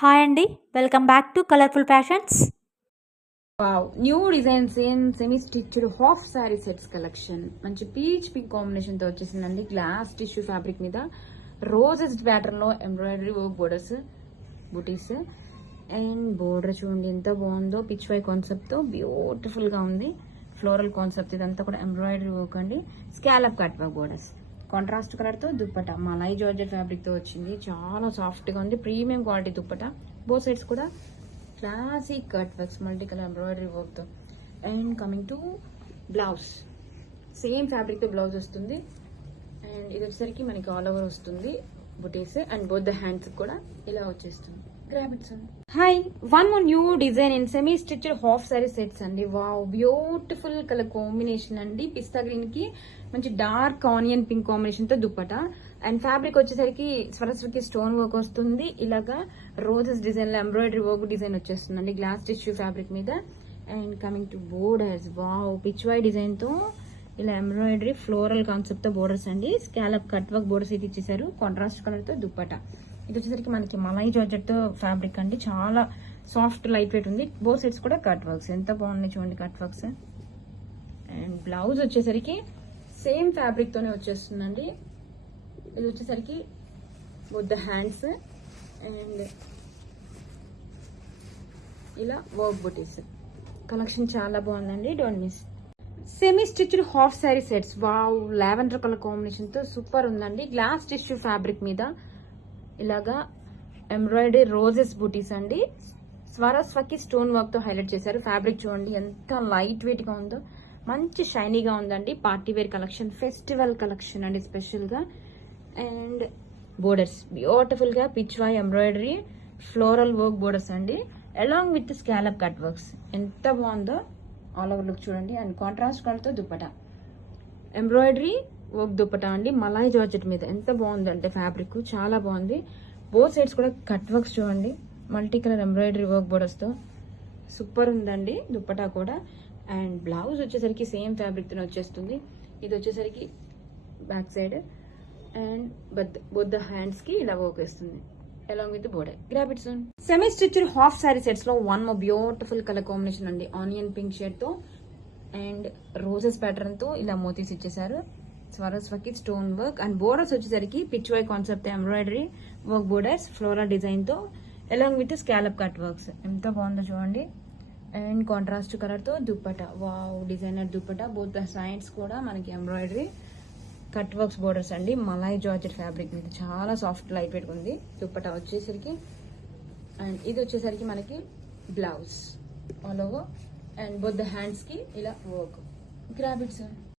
Hi అండి. Welcome back to colourful fashions. Wow, new designs in semi stitched half sari sets collection. మంచి peach pink combination తో వచ్చేసిందండి. Glass tissue fabric మీద roses pattern లో embroidery work borders buttis and border చూడండి ఎంత బాగుందో. Pitch why concept తో beautiful గా ఉంది. ఫ్లోరల్ కాన్సెప్ట్ ఇదంతా కూడా ఎంబ్రాయిడరీ వర్క్ అండి. Scallop cut work borders, contrast colour తో దుప్పట మలై జార్జెట్ ఫ్యాబ్రిక్ తో వచ్చింది. చాలా సాఫ్ట్ గా ఉంది. Premium quality dupatta. Both sides కూడా classic cut works, multi colour embroidery work తో. And coming to blouse, same fabric తో బ్లౌజ్ వస్తుంది. అండ్ ఇది వచ్చేసరికి మనకి ఆల్ ఓవర్ వస్తుంది బుటీస్. అండ్ బోత్ ద హ్యాండ్స్ కూడా ఇలా వచ్చేస్తుంది. Hi, one more new design in semi stitched half sari sets అండి. వావ్, బ్యూటిఫుల్ కలర్ కాంబినేషన్ అండి. పిస్తా గ్రీన్ కి మంచి డార్క్ ఆనియన్ పింక్ కాంబినేషన్ తో దుప్పట. అండ్ ఫ్యాబ్రిక్ వచ్చేసరికి స్వరస్వకి స్టోన్ వర్క్ వస్తుంది. ఇలాగా రోజెస్ డిజైన్ లో ఎంబ్రాయిడరీ వర్క్ డిజైన్ వచ్చేస్తుందండి గ్లాస్ టిష్యూ ఫ్యాబ్రిక్ మీద. And coming to borders, wow pichwai design తో ఇలా ఎంబ్రాయిడరీ ఫ్లోరల్ కాన్సెప్ట్ తో బోర్డర్స్ అండి. స్కాలప్ కట్ వర్క్ బోర్డర్స్ ఇది ఇచ్చేసారు. కాంట్రాస్ట్ కలర్ తో దుప్పట. ఇది వచ్చేసరికి మనకి మలై జార్జెట్ తో ఫ్యాబ్రిక్ అండి. చాలా సాఫ్ట్ లైట్ వెయిట్ ఉంది. బోత్ సైడ్స్ కూడా కట్ వర్క్స్ ఎంత బాగున్నాయి చూడండి కట్ వర్క్స్. అండ్ బ్లౌజ్ వచ్చేసరికి సేమ్ ఫ్యాబ్రిక్ తోనే వచ్చేస్తుందండి. ఇది వచ్చేసరికి బోత్ ద హ్యాండ్స్ అండ్ ఇలా వర్క్ బుటీస్. కలెక్షన్ చాలా బాగుందండి, don't miss. Semi stitched half sari sets, wow lavender colour combination తో సూపర్ ఉందండి. గ్లాస్ టిష్యూ ఫ్యాబ్రిక్ మీద ఇలాగా ఎంబ్రాయిడరీ రోజెస్ బూటీస్ అండి. స్వరస్వకి స్టోన్ వర్క్ తో హైలైట్ చేశారు. ఫ్యాబ్రిక్ చూడండి ఎంత లైట్ వెయిట్ గా ఉందో. మంచి షైనీగా ఉందండి. Party wear collection, festival collection అండి స్పెషల్ గా. అండ్ బోర్డర్స్ బ్యూటిఫుల్ గా pichwai embroidery floral work borders అండి. Along with scallop cut works ఎంత బాగుందో. ఆల్ ఓవర్ లుక్ చూడండి. అండ్ కాంట్రాస్ట్ కలర్ తో దుప్పట, ఎంబ్రాయిడరీ వర్క్ దుప్పట అండి. మలై జార్జెట్ మీద ఎంత బాగుంది అంటే ఫ్యాబ్రిక్ చాలా బాగుంది. బోత్ సైడ్స్ కూడా కట్ వర్క్స్ చూడండి. Multi colour embroidery work borders తో సూపర్ ఉందండి దుప్పటా కూడా. అండ్ బ్లౌజ్ వచ్చేసరికి సేమ్ ఫ్యాబ్రిక్ తో వచ్చేస్తుంది. ఇది వచ్చేసరికి back side and both the hands కి ఇలా వర్క్ వేస్తుంది along with border. Grab it soon. Semi stitched half sari sets లో one more beautiful colour combination అండి. ఆనియన్ పింక్ షేడ్ తో అండ్ రోజెస్ ప్యాటర్న్ తో ఇలా మోతీస్ ఇచ్చేసారు. స్వరస్వకి స్టోన్ వర్క్ అండ్ బోర్డర్స్ వచ్చేసరికి pichwai concept embroidery work borders floral design తో along with scallop cut works ఎంత బాగుందో చూడండి. అండ్ కాంట్రాస్ట్ కలర్ తో dupatta, wow designer dupatta. Both the sides కూడా మనకి ఎంబ్రాయిడరీ కట్ వర్క్స్ బోర్డర్స్ అండి. మలై జార్జెట్ ఫ్యాబ్రిక్ మీద చాలా సాఫ్ట్ లైట్ వెయిట్ ఉంది దుప్పట వచ్చేసరికి. అండ్ ఇది వచ్చేసరికి మనకి blouse all over and both the hands కి ఇలా వర్క్. Grab it sir.